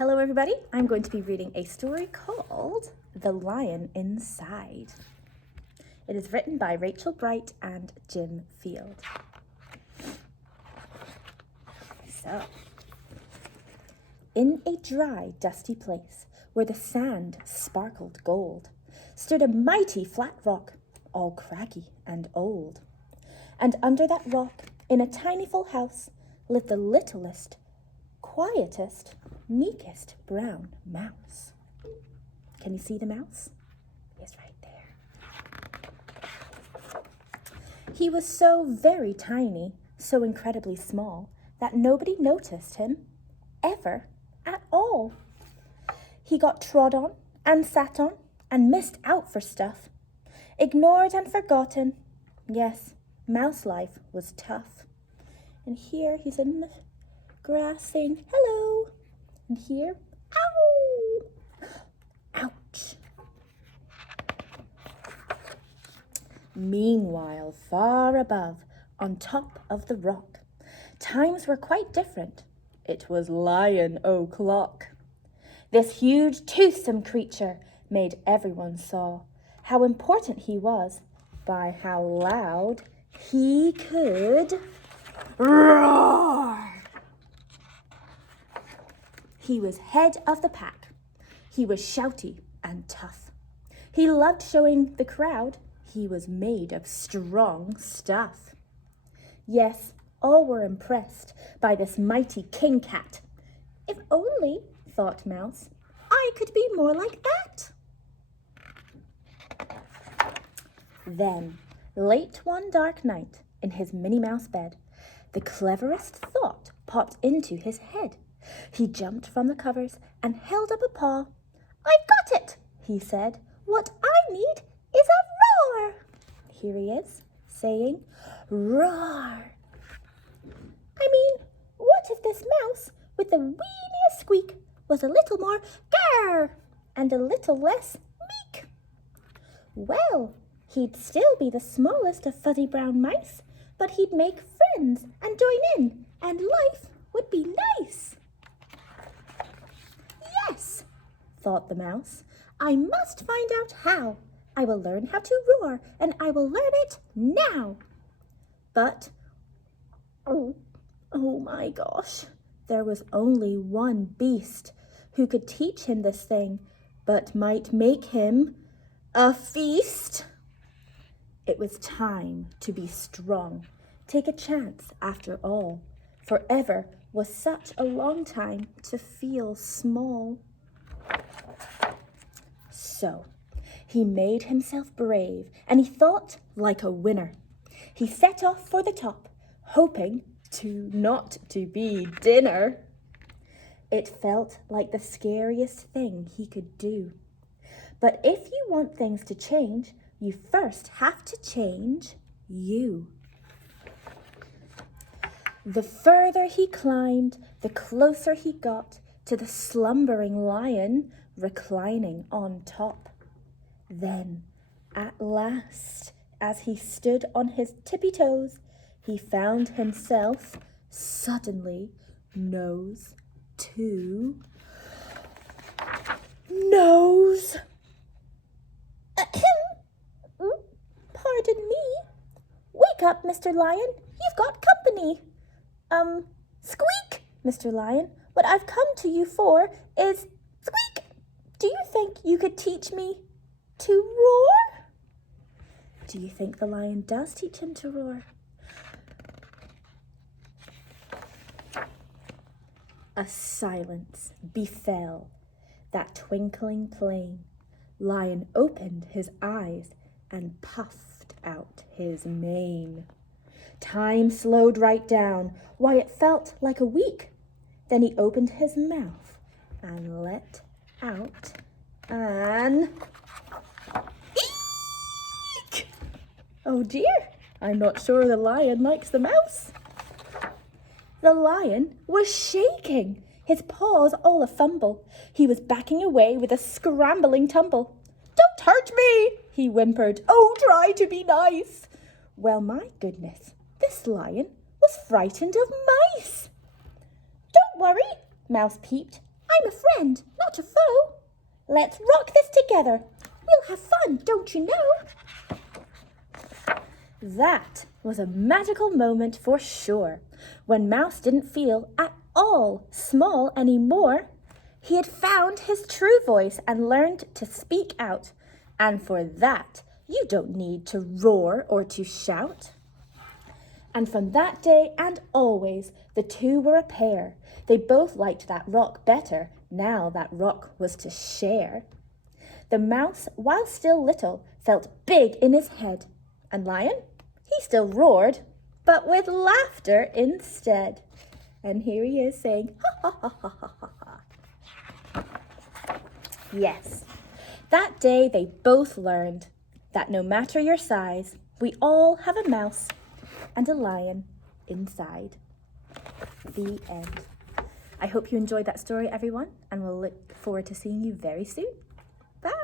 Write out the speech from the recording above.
Hello everybody, I'm going to be reading a story called The Lion Inside. It is written by Rachel Bright and Jim Field. So, in a dry, dusty place where the sand sparkled gold, stood a mighty flat rock, all craggy and old. And under that rock, in a tiny full house, lived the littlest, quietest, meekest brown mouse. Can you see the mouse? He's right there. He was so very tiny, so incredibly small, that nobody noticed him ever at all. He got trod on and sat on and missed out for stuff. Ignored and forgotten. Yes, mouse life was tough. And here he's in the grass saying hello. And here, ow! Ouch! Meanwhile, far above, on top of the rock, times were quite different. It was Lion o'Clock. This huge, toothsome creature made everyone saw how important he was by how loud he could roar. He was head of the pack. He was shouty and tough. He loved showing the crowd he was made of strong stuff. Yes, all were impressed by this mighty king cat. If only, thought Mouse, I could be more like that. Then, late one dark night, in his Minnie Mouse bed, the cleverest thought popped into his head. He jumped from the covers and held up a paw. I've got it, he said. What I need is a roar. Here he is, saying, roar. I mean, what if this mouse, with the weeniest squeak, was a little more grrr and a little less meek? Well, he'd still be the smallest of fuzzy brown mice, but he'd make friends and join in, and life would be nice. Yes, thought the mouse, I must find out how. I will learn how to roar, and I will learn it now. But, oh my gosh, there was only one beast who could teach him this thing, but might make him a feast. It was time to be strong, take a chance after all. Forever was such a long time to feel small. So, he made himself brave, and he thought like a winner. He set off for the top, hoping not to be dinner. It felt like the scariest thing he could do. But if you want things to change, you first have to change you. The further he climbed, the closer he got to the slumbering lion reclining on top. Then, at last, as he stood on his tippy toes, he found himself suddenly nose to nose. Pardon me. Wake up, Mr. Lion. You've got company. Squeak, Mr. Lion. What I've come to you for is squeak. Do you think you could teach me to roar? Do you think the lion does teach him to roar? A silence befell that twinkling plain. Lion opened his eyes and puffed out his mane. Time slowed right down. Why, it felt like a week. Then he opened his mouth and let out an eek! Oh dear, I'm not sure the lion likes the mouse. The lion was shaking, his paws all a-fumble. He was backing away with a scrambling tumble. Don't hurt me, he whimpered. Oh, try to be nice. Well, my goodness, this lion was frightened of mice. Don't worry, Mouse peeped. I I'm a friend, not a foe. Let's rock this together. We'll have fun, don't you know? That was a magical moment for sure, when Mouse didn't feel at all small anymore. He had found his true voice and learned to speak out. And for that, you don't need to roar or to shout. And from that day and always, the two were a pair. They both liked that rock better, now that rock was to share. The mouse, while still little, felt big in his head. And Lion, he still roared, but with laughter instead. And here he is saying, ha ha ha ha ha ha. Yes, that day they both learned that no matter your size, we all have a mouse and a lion inside. The end. I hope you enjoyed that story, everyone, and we'll look forward to seeing you very soon. Bye!